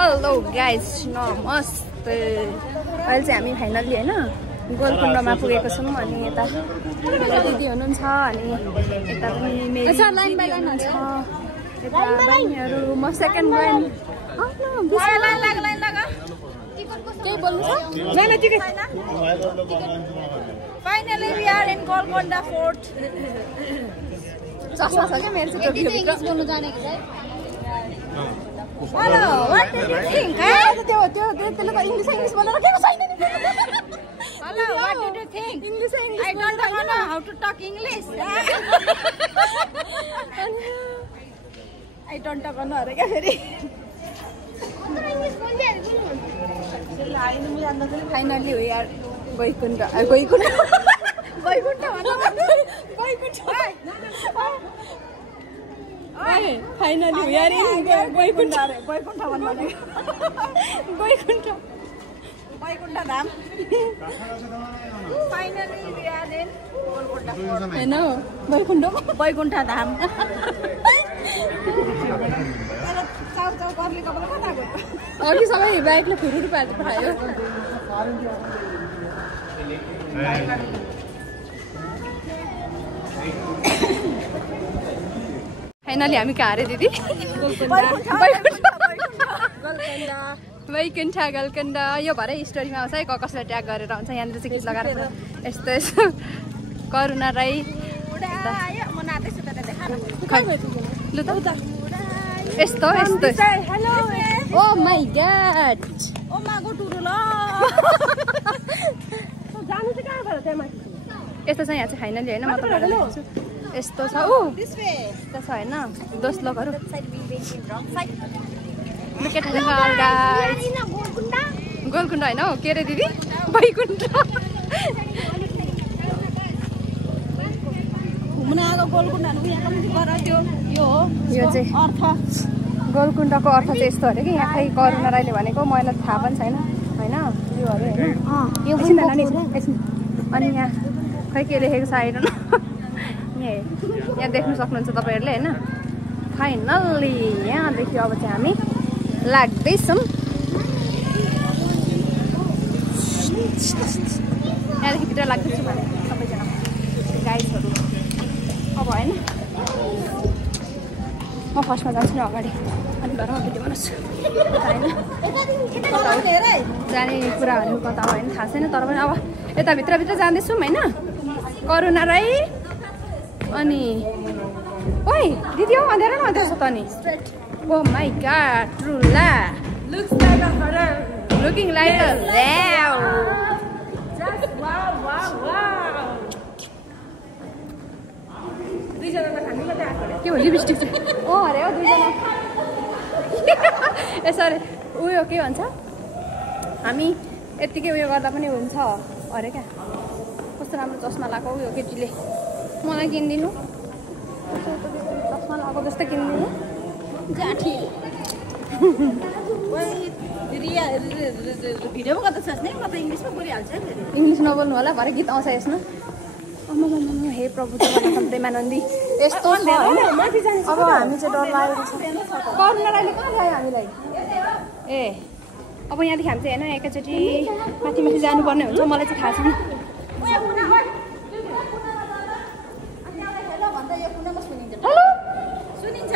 Hello guys नमस्ते। अहिले चाहिँ हामी फाइनली होइन गोलकुण्डमा पुगेको छौँ। अनि यता दिदी हुनुहुन्छ अनि यता पनि मेरो हुनुहुन्छ। यता बहिनीहरू म सेकेन्ड बहिनी। केही बोल्नु छ? Finally we are in Golconda Fort. चस्मा छ क्या मेरो चाहिँ इंग्लिश बोल्नु जानेको छ। Hello, what do you think? त्यो त्यसले त इङ्ग्लिस बोलेर के छैन नि। Hello, what do you think? English I don't know how to talk English. I don't know अरे क्या फेरि। फाइनली हो यार गइकुण्ड फाइनली हो यार गइकुण्ड धाम। Finally we are in Golconda Fort. हैन वैकुण्ठ धाम। अघि सबै बाइकले फुरुरु पारेर पठायो। फाइनली हामी कहाँ अरे दिदी? वैकुण्ठ गोलकुण्ड। यो भरे स्टोरीमा आउँछ है कसलाई ट्याग गरेर आउँछ। यहाँनिर चाहिँ गीत लगाएर यस्तो यस्तो करुणा राई लु त यस्तो यस्तो। ओ माई गॉड ओ मागो टुरु ल जानु चाहिँ कहाँ भयो त्यहाँ? यस्तो छ यहाँ चाहिँ फाइनली होइन म तपाईँलाई देखाउँछु। यस्तो छ ऊ यस्तो छ होइन दोस्लोकहरू केटा देखा गोलकुण्ड होइन हौ के अरे दिदी वैकुण्ठ घुम्न आएको गोलकुण्ड यो चाहिँ गोलकुण्डको अर्थ चाहिँ यस्तो अरे कि यहाँ खै करुणा राईले भनेको मलाई थाहा पनि छैन होइन योहरू होइन। अनि यहाँ खै के लेखेको छ आइरहनु यहाँ देख्नु सक्नुहुन्छ तपाईँहरूले होइन। फाइनल्ली यहाँदेखि अब चाहिँ हामी लाग्दैछौँ। यहाँदेखि भित्र लाग्दैछु भने सबैजना गाइडहरू अब होइन म फर्स्टमा जान्छु नि अगाडि अनि घरमा भिडियो बनाउँछु होइन। जाने कुरा भनेको कता हो होइन थाहा छैन तर पनि अब यता भित्रभित्र जाँदैछौँ होइन। करुणा राई अनि ओइ दिदी हौ अँध्यारो न अँध्यारो छ त नि। Oh my God truly looking like a ल्याउ। के हो लिपस्टिक अरे हो दुईजना यसरी उयो के भन्छ हामी यत्तिकै उयो गर्दा पनि हुन्छ अरे क्या। कस्तो राम्रो चस्मा लगाएको उयो केटीले मलाई किनिदिनु चस्मा लगाएको जस्तो किनिदिनु जाठी। भिडियोमा गर्दा छ नि म त इङ्ग्लिसमा बोलिहाल्छु। इङ्ग्लिस नबोल्नु होला भरे गीत आउँछ यसमा। हे प्रभु प्रेमानन्दी यस्तो छ होइन। अब हामी चाहिँ डर लागेको छ। करुणा राईले कहाँ गयो हामीलाई? ए अब यहाँदेखि हामी चाहिँ होइन एकैचोटि माथि माथि जानुपर्ने हुन्छ। मलाई चाहिँ थाहा छैन। हेलो सुनिन्छ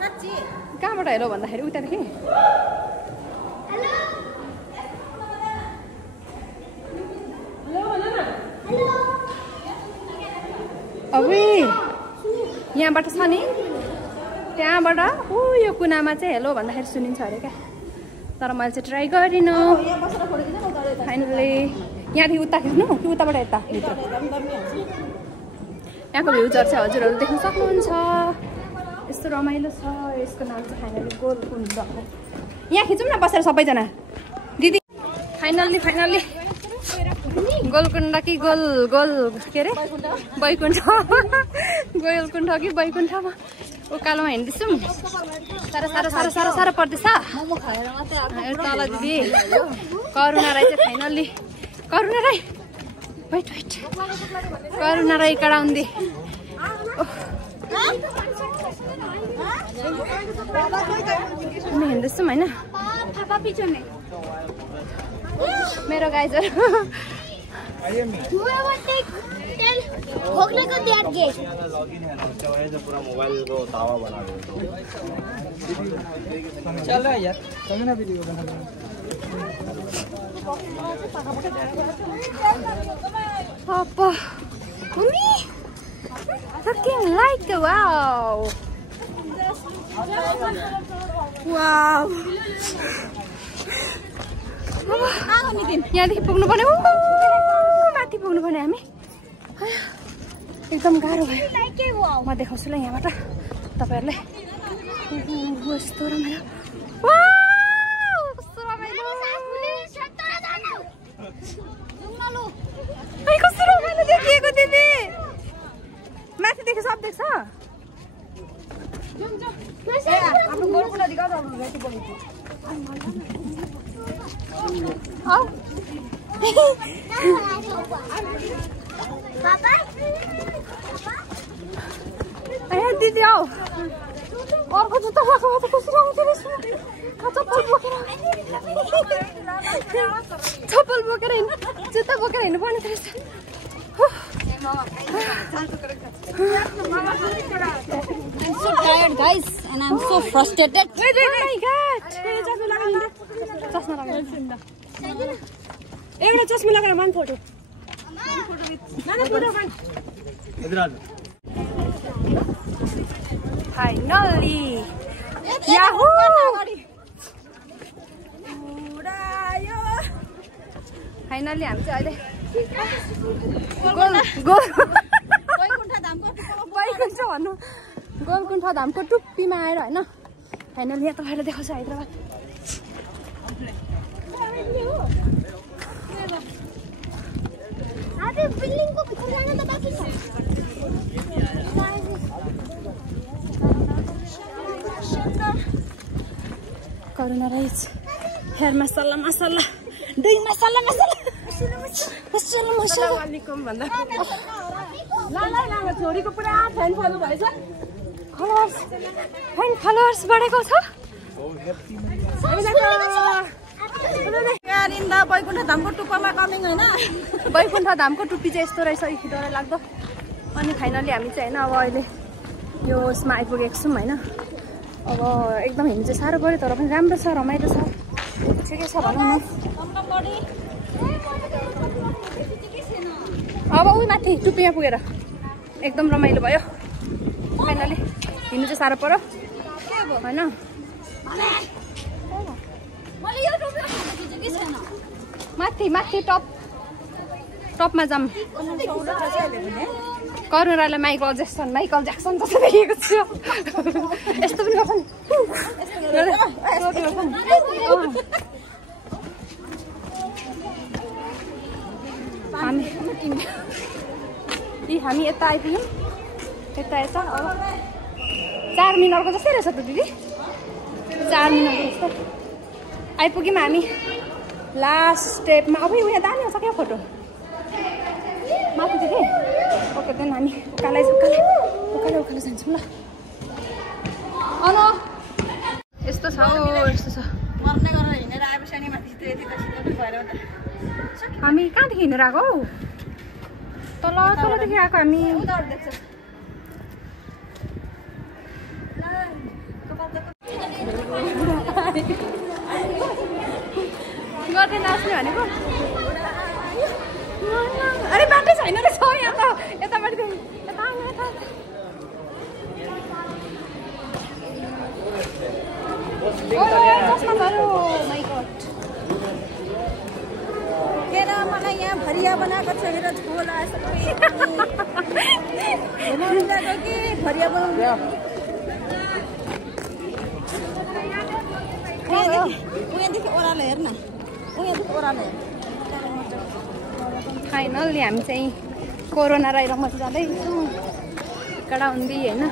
साँच्ची? कहाँबाट हेलो भन्दाखेरि उतादेखि अब यहाँबाट छ नि त्यहाँबाट ऊ यो कुनामा चाहिँ हेलो भन्दाखेरि सुनिन्छ अरे क्या। तर मैले चाहिँ ट्राई गरिनँ। फाइनली यहाँदेखि उता खिच्नु कि उताबाट यता भित्र यहाँको भ्युजहरू चाहिँ हजुरहरू देख्न सक्नुहुन्छ। यस्तो रमाइलो छ। यसको नाम चाहिँ फाइनली गोलकुण्ड हो। यहाँ खिचौँ न बसेर सबैजना दिदी। फाइनल्ली गोलकुण्ड कि गोल के अरे वैकुण्ठ गोलकुण्ड कि वैकुण्ठमा उकालोमा हिँड्दैछौँ। साह्रो साह्रो साह्रो साह्रो साह्रो पर्दैछ तल दिदी। करुणा राई चाहिँ फाइनल्ली करुणा राई वेट करुणा राई कडाउँदै हिँड्दैछौँ होइन। पापा पीछे में मेरो geyser Whoever tell Hogla ka that gate. Login है ना उसका वजह से पूरा मोबाइल को तावा बना दे तो चल रहा है यार कभी ना वीडियो बना Papa Mummy looking like wow यहाँदेखि पुग्नु पर्यो माथि पुग्नु पर्यो हामी एकदम गाह्रो भयो म देखाउँछु ल यहाँबाट तपाईहरुलाई कस्तो रमाइलो कस्तो रमाइलो कस्तो रमाइलो देखिएको दिदी माथिदेखि सब देख्छ आफ्नो गोरुको नदी गएर माथि बोलेको आउ Papa? आया दिदी आऊ अर्को जुत्ता लगाएको त कस्तो रमाइलो रहेछ चप्पल बोकेर हिँड्नु जुत्ता बोकेर हिँड्नु पर्ने रहेछ I'm so tired, guys, and I'm so frustrated. Oh my god! चस्मा लगाएर एउटा चस्मा लगाएर मान फोटो फाइनली याहू फाइनली हामी चाहिँ अहिले बैकुण्ठ भन्नु गोलकुण्ठ धामको टुप्पीमा आएर होइन फाइनली यहाँ तपाईँलाई देखाउँछु हैदराबाद बिल्डिङ को भित्र जान त बाँकी छ करुणा राइस हेयर मसाला मसाला दही मसाला मसाला मसाला मसाला वालेकुम भन्दा ल छोरीको पुरा फ्यान फलो भएछ फलोअर्स बढेको छ In the Baikuntha Dhamko टुप्पामा कमिङ हैन बैकुण्ठ धामको टुप्पी चाहिँ यस्तो रहेछ डर लाग्दो अनि फाइनली हामी चाहिँ होइन अब अहिले यो उसमा आइपुगेको छौँ होइन अब एकदम हिँड्नु चाहिँ साह्रो पऱ्यो तर पनि राम्रो छ रमाइलो छ ठिकै छ भनौँ न अब उही माथि टुप्पीमा पुगेर एकदम रमाइलो भयो फाइनली हिँड्नु चाहिँ साह्रो पऱ्यो होइन माथि माथि टपमा जाम करुणालाई माइकल ज्याक्सन जस्तो देखेको छु यस्तो पनि गर्छ नि हामी यता आइपुग्यौँ यता अब 4 मिनटको जस्तै रहेछ त दिदी 4 मिनटको जस्तो आइपुग्यौँ हामी लास्ट स्टेपमा अब उयो दामी आउँछ क्या फोटो माथि थियो कि ओके देन हामी उकालै जान्छौँ ल अन यस्तो छ यस्तो छ मर्ने गरेर हिँडेर आएपछि नि माथि त्यति भएर हामी कहाँदेखि हिँडेर आएको हौ तलदेखि आएको हामी गर्दै नाच्ने भनेको अरे बाटै छैन रहेछ यहाँ त यतापट्टि हेर मलाई यहाँ भरिया बनाएको छ हेर झोला सबै कि भरिया बनाउनु उयादेखि ओह्रालो हेर न उयादेखि ओह्रालो हेर फाइनली हामी चाहिँ कोरोना राई रमत जाँदैछौँ कडा हुँदी होइन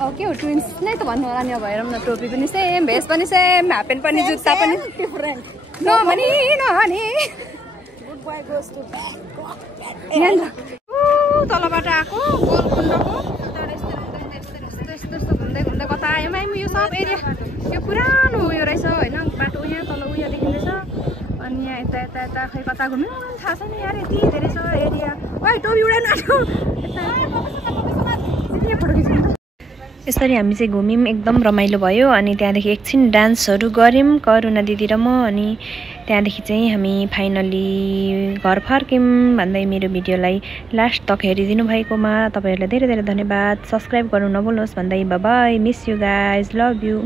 अब के हो ट्विन्स नै त भन्नु होला नि अब हेरौँ न टोपी पनि सेम भेस्ट पनि सेम हाफपेन्ट पनि जुत्ता पनि डिफरेन्ट नभनी तलबाट आएको गोलकुण्डको यस्तो घुम्दै कता आयौँ यो सब एरिया यो पुरानो उयो रहेछ होइन बाटो यहाँ तल यहाँ यता यता यता खै कता घुम्नु थाहा छैन यार यति धेरै छ एरिया ओइ टोपी उडाउनु आँट्यो यसरी हामी चाहिँ घुम्यौँ एकदम रमाइलो भयो अनि त्यहाँदेखि एकछिन डान्सहरू गऱ्यौँ करुणा दिदी र म अनि त्यहाँदेखि चाहिँ हामी फाइनली घर फर्क्यौँ भन्दै मेरो भिडियोलाई लास्ट तक हेरिदिनु भएकोमा तपाईँहरूलाई धेरै धेरै धन्यवाद सब्स्क्राइब गर्नु नभुल्नुहोस् भन्दै bye bye miss you guys love you